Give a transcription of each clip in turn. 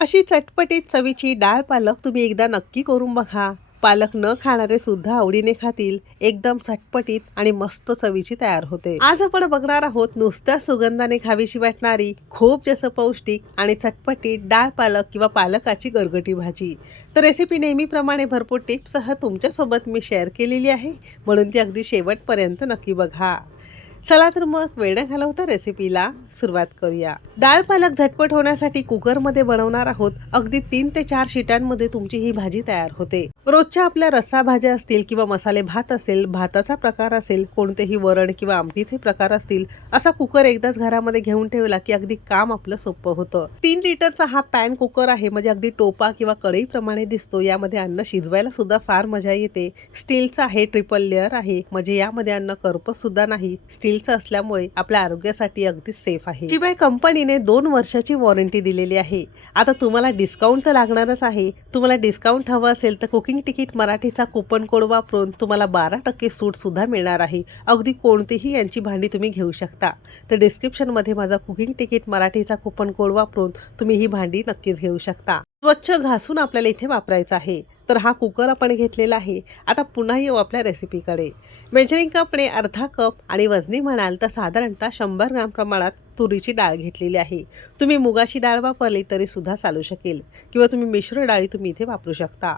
अशी चटपटीत चवीची डाळ पालक तुम्ही एकदा नक्की करून बघा. पालक न खाणारे सुद्धा आवडीने खातील. एकदम चटपटीत आणि मस्त चवीची तयार होते. आज आपण बघणार आहोत नुसत्या सुगंधाने खावीशी वाटणारी खूप जसं पौष्टिक आणि चटपटीत डाळ पालक किंवा पालकाची गरगटी भाजी. तर रेसिपी नेहमीप्रमाणे भरपूर टिप्ससह तुमच्यासोबत मी शेअर केलेली आहे. म्हणून ती अगदी शेवटपर्यंत नक्की बघा. चला तर मग वेळ घालवतं घालवता रेसिपीला सुरुवात करूया. डाळ पालक झटपट होण्यासाठी कुकरमध्ये बनवणार आहोत. अगदी तीन ते चार शिटांमध्ये तुमची ही भाजी तयार होते. रोजच्या आपल्या रस्सा भाज्या असतील किंवा मसाले भात असेल भाताचा प्रकार असेल कोणतेही वरण किंवा आमटीचे प्रकार असतील असा कुकर एकदाच घरामध्ये घेऊन ठेवला की अगदी काम आपलं सोपं होतं. तीन लिटरचा हा पॅन कुकर आहे म्हणजे अगदी टोपा किंवा कढईप्रमाणे दिसतो. यामध्ये अन्न शिजवायला सुद्धा फार मजा येते. स्टीलचा आहे ट्रिपल लेअर आहे. म्हणजे यामध्ये अन्न करपत सुद्धा नाही. स्टीलचं असल्यामुळे आपल्या आरोग्यासाठी अगदी सेफ आहे. शिवाय कंपनीने दोन वर्षाची वॉरंटी दिलेली आहे. आता तुम्हाला डिस्काउंट तर लागणारच आहे. तुम्हाला डिस्काउंट हवं असेल तर कुकिंग तिकीट मराठीचा कुपन कोड वापरून तुम्हाला बारा टक्के सूट सुद्धा मिळणार आहे. अगदी कोणतीही यांची भांडी तुम्ही घेऊ शकता. तर डिस्क्रिप्शनमध्ये माझा कुकिंग तिकीट मराठीचा कुपन कोड वापरून तुम्ही ही भांडी नक्कीच घेऊ शकता. स्वच्छ घासून आपल्याला इथे वापरायचं आहे. तर हा कुकर आपण घेतलेला आहे. आता पुन्हा येऊ आपल्या रेसिपीकडे मेजरिंग कपने अर्धा कप आणि वजनी म्हणाल तर साधारणतः शंभर ग्राम प्रमाणात तुरीची डाळ घेतलेली आहे. तुम्ही मुगाची डाळ वापरली तरी सुद्धा चालू शकेल. किंवा तुम्ही मिश्र डाळी तुम्ही इथे वापरू शकता.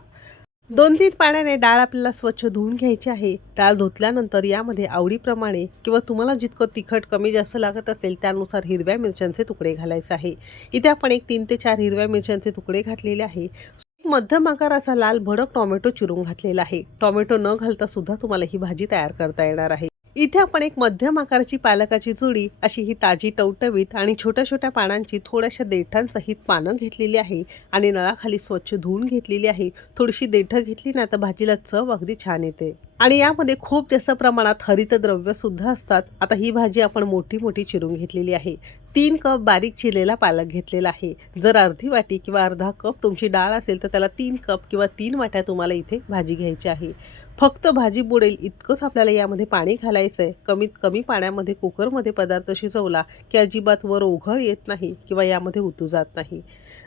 दोन तीन पाण्याने डाळ आपल्याला स्वच्छ धुवून घ्यायची आहे. डाळ धुतल्यानंतर यामध्ये आवडीप्रमाणे किंवा तुम्हाला जितकं तिखट कमी जास्त लागत असेल त्यानुसार हिरव्या मिरच्यांचे तुकडे घालायचे आहे. इथे आपण एक तीन ते चार हिरव्या मिरच्यांचे तुकडे घातलेले आहे. एक मध्यम आकाराचा लाल भडक टोमॅटो चिरून घातलेला आहे. टोमॅटो न घालता सुद्धा तुम्हाला ही भाजी तयार करता येणार आहे. इथे आपण एक मध्यम आकाराची पालकाची जुडी अशी ही ताजी टवटवीत आणि छोट्या छोट्या पानांची थोड्याशा देठांसहित पानं घेतलेली आहे आणि नळाखाली स्वच्छ धुवून घेतलेली आहे. थोडीशी देठं घेतली ना तर भाजीला चव अगदी छान येते. आणि यामध्ये खूप जास्त प्रमाणात हरितद्रव्य सुद्धा असतात. आता ही भाजी आपण मोठी मोठी चिरून घेतलेली आहे. तीन कप बारीक चिरलेला पालक घेतलेला आहे. जर अर्धी वाटी किंवा अर्धा कप तुमची डाळ असेल तर त्याला तीन कप किंवा तीन वाट्या तुम्हाला इथे भाजी घ्यायची आहे. फक्त भाजी बुडेल इतकंच आपल्याला यामध्ये पाणी घालायचं आहे कमीत कमी पाण्यामध्ये कुकरमध्ये पदार्थ शिजवला की अजिबात वर ओघळ येत नाही किंवा यामध्ये उतू जात नाही.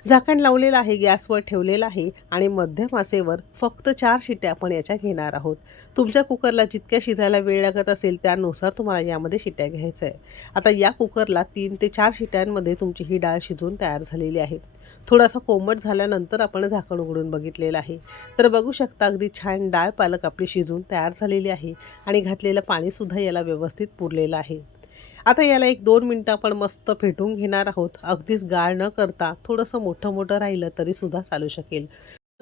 झाकण लावलेलं आहे गॅसवर ठेवलेलं आहे आणि मध्यम आसेवर फक्त चार शिट्या आपण याच्या घेणार आहोत. तुमच्या कुकरला जितक्या शिजायला वेळ लागत असेल त्यानुसार तुम्हाला यामध्ये शिट्या घ्यायचं आहे. आता या कुकरला तीन ते चार शिट्यांमध्ये तुमची ही डाळ शिजून तयार झालेली आहे. थोडासा कोमट झाल्यानंतर आपण झाकण उघडून बघितलेलं आहे. तर बघू शकता अगदी छान डाळ पालक आपली शिजून तयार झालेली आहे आणि घातलेलं पाणीसुद्धा याला व्यवस्थित पुरलेलं आहे. आता याला एक दोन मिनटं आपण मस्त फेटून घेणार आहोत. अगदीच गाळ न करता थोडंसं मोठं मोठं राहिलं तरीसुद्धा चालू शकेल.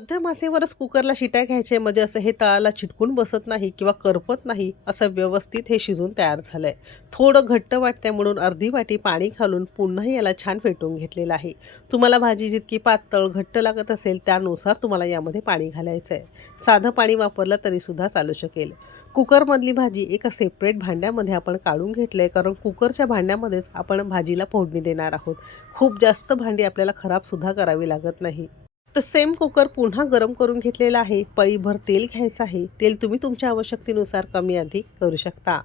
सध्या मासेवरच कुकरला शिट्या घ्यायचे म्हणजे असं हे तळाला चिटकून बसत नाही किंवा करपत नाही असं व्यवस्थित हे शिजून तयार झालं आहे थोडं घट्ट वाटतंय म्हणून अर्धी वाटी पाणी घालून पुन्हा याला छान फेटून घेतलेलं आहे. तुम्हाला भाजी जितकी पातळ घट्ट लागत असेल त्यानुसार तुम्हाला यामध्ये पाणी घालायचं आहे साधं पाणी वापरलं तरीसुद्धा चालू शकेल. कुकरमधली भाजी एका सेपरेट भांड्यामध्ये आपण काढून घेतलं आहे कारण कुकरच्या भांड्यामध्येच आपण भाजीला फोडणी देणार आहोत. खूप जास्त भांडी आपल्याला खराबसुद्धा करावी लागत नाही. तर सेम कुकर पुन्हा गरम करून घेतलेला आहे. पळीभर तेल घ्यायचं आहे. तेल तुम्ही तुमच्या आवश्यकतेनुसार कमी अधिक करू शकता.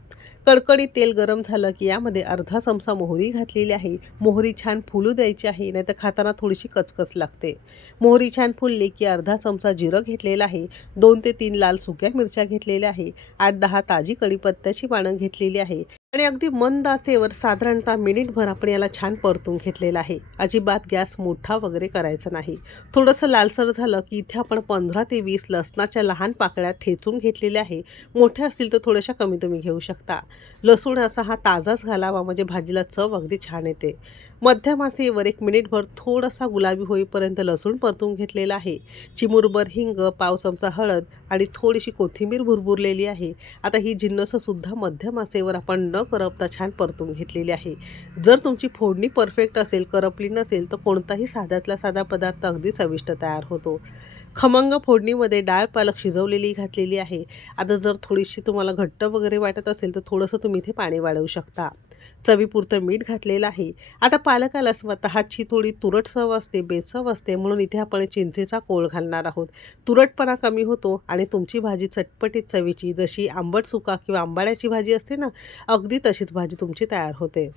कडकडीत तेल गरम झालं की यामध्ये अर्धा चमचा मोहरी घातलेली आहे. मोहरी छान फुलू द्यायची आहे नाहीतर खाताना थोडीशी कचकच लागते. मोहरी छान फुलली की अर्धा चमचा जिरं घेतलेलं आहे. दोन ते तीन लाल सुक्या मिरच्या घेतलेल्या आहे. आठ दहा ताजी कढीपत्त्याची पानं घेतलेली आहे. आणि अगदी मंद असेवर साधारणतः मिनिटभर आपण याला छान परतून घेतलेलं आहे. अजिबात गॅस मोठा वगैरे करायचा नाही. थोडंसं लालसर झालं की इथे आपण पंधरा ते वीस लसणाच्या लहान पाकळ्या ठेचून घेतलेल्या आहे. मोठ्या असतील तर थोड्याशा कमी तुम्ही घेऊ शकता. लसूण असा हा ताजाच घालावा म्हणजे भाजीला चव अगदी छान येते. मध्यम आचेवर एक मिनिटभर थोडासा गुलाबी होईपर्यंत लसूण परतून घेतलेला आहे. चिमुरभर हिंग पाव चमचा हळद आणि थोडीशी कोथिंबीर भुरभुरलेली आहे. आता ही जिन्नससुद्धा मध्यम आचेवर आपण न करपता छान परतून घेतलेली आहे. जर तुमची फोडणी परफेक्ट असेल करपली नसेल तर कोणताही साध्यातला साधा पदार्थ अगदी चविष्ट तयार होतो. खमंग फोडणीमध्ये डाळ पालक शिजवलेली घातलेली आहे. आता जर थोडीशी तुम्हाला घट्ट वगैरे वाटत असेल तर थोडंसं तुम्ही इथे पाणी वाढवू शकता. चवीपुरतं मीठ घातलेलं आहे. आता पालकाला स्वतःची थोडी तुरट चव असते बेचव असते म्हणून इथे आपण चिंचेचा कोळ घालणार आहोत. तुरटपणा कमी होतो आणि तुमची भाजी चटपटीत चवीची. जशी आंबट सुका किंवा आंबाड्याची भाजी असते ना अगदी तशीच भाजी तुमची तयार होते.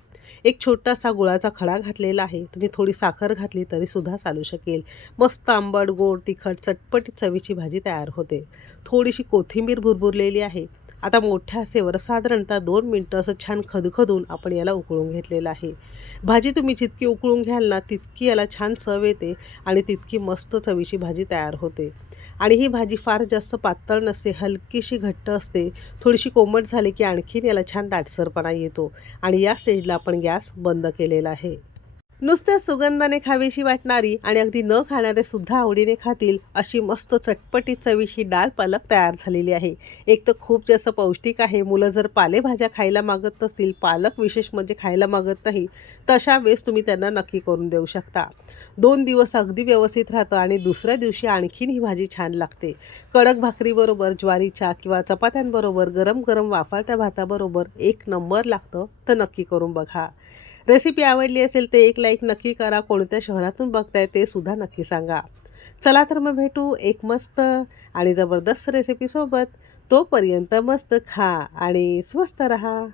एक छोटासा गुळाचा खडा घातलेला आहे. तुम्ही थोडी साखर घातली तरी सुद्धा चालू शकेल. मस्त आंबट गोड तिखट चटपटीत चवीची भाजी तयार होते. थोडीशी कोथिंबीर भुरभुरलेली आहे. आता मोठ्या असेवर साधारणतः दोन मिनटं असं छान खदखदून आपण याला उकळून घेतलेलं आहे. भाजी तुम्ही जितकी उकळून घ्याल ना तितकी याला छान चव येते आणि तितकी मस्त चवीची भाजी तयार होते. आणि ही भाजी फार जास्त पातळ नसते हलकीशी घट्ट असते. थोडीशी कोमट झाली की आणखीन याला छान दाटसरपणा येतो. आणि या स्टेजला आपण गॅस बंद केलेला आहे. नुसत्या सुगंधाने खावीशी वाटणारी आणि अगदी न खाणारे सुद्धा आवडीने खातील अशी मस्त चटपटीत चवीशी डाळ पालक तयार झालेली आहे. एक तर खूप जास्त पौष्टिक आहे. मुलं जर पालेभाज्या खायला मागत नसतील पालक विशेष म्हणजे खायला मागत नाही तशा वेळेस तुम्ही त्यांना नक्की करून देऊ शकता. दोन दिवस अगदी व्यवस्थित राहतं आणि दुसऱ्या दिवशी आणखीन ही भाजी छान लागते. कडक भाकरीबरोबर ज्वारीच्या किंवा चपात्यांबरोबर गरम गरम वाफाळत्या भाताबरोबर एक नंबर लागतं तर नक्की करून बघा. रेसिपी आवडली असेल तर एक लाईक नक्की करा. कोणत्या शहरातून बघताय ते सुद्धा नक्की सांगा. चला तर मग भेटू एक मस्त आणि जबरदस्त रेसिपीसोबत तोपर्यंत मस्त खा आणि स्वस्त रहा.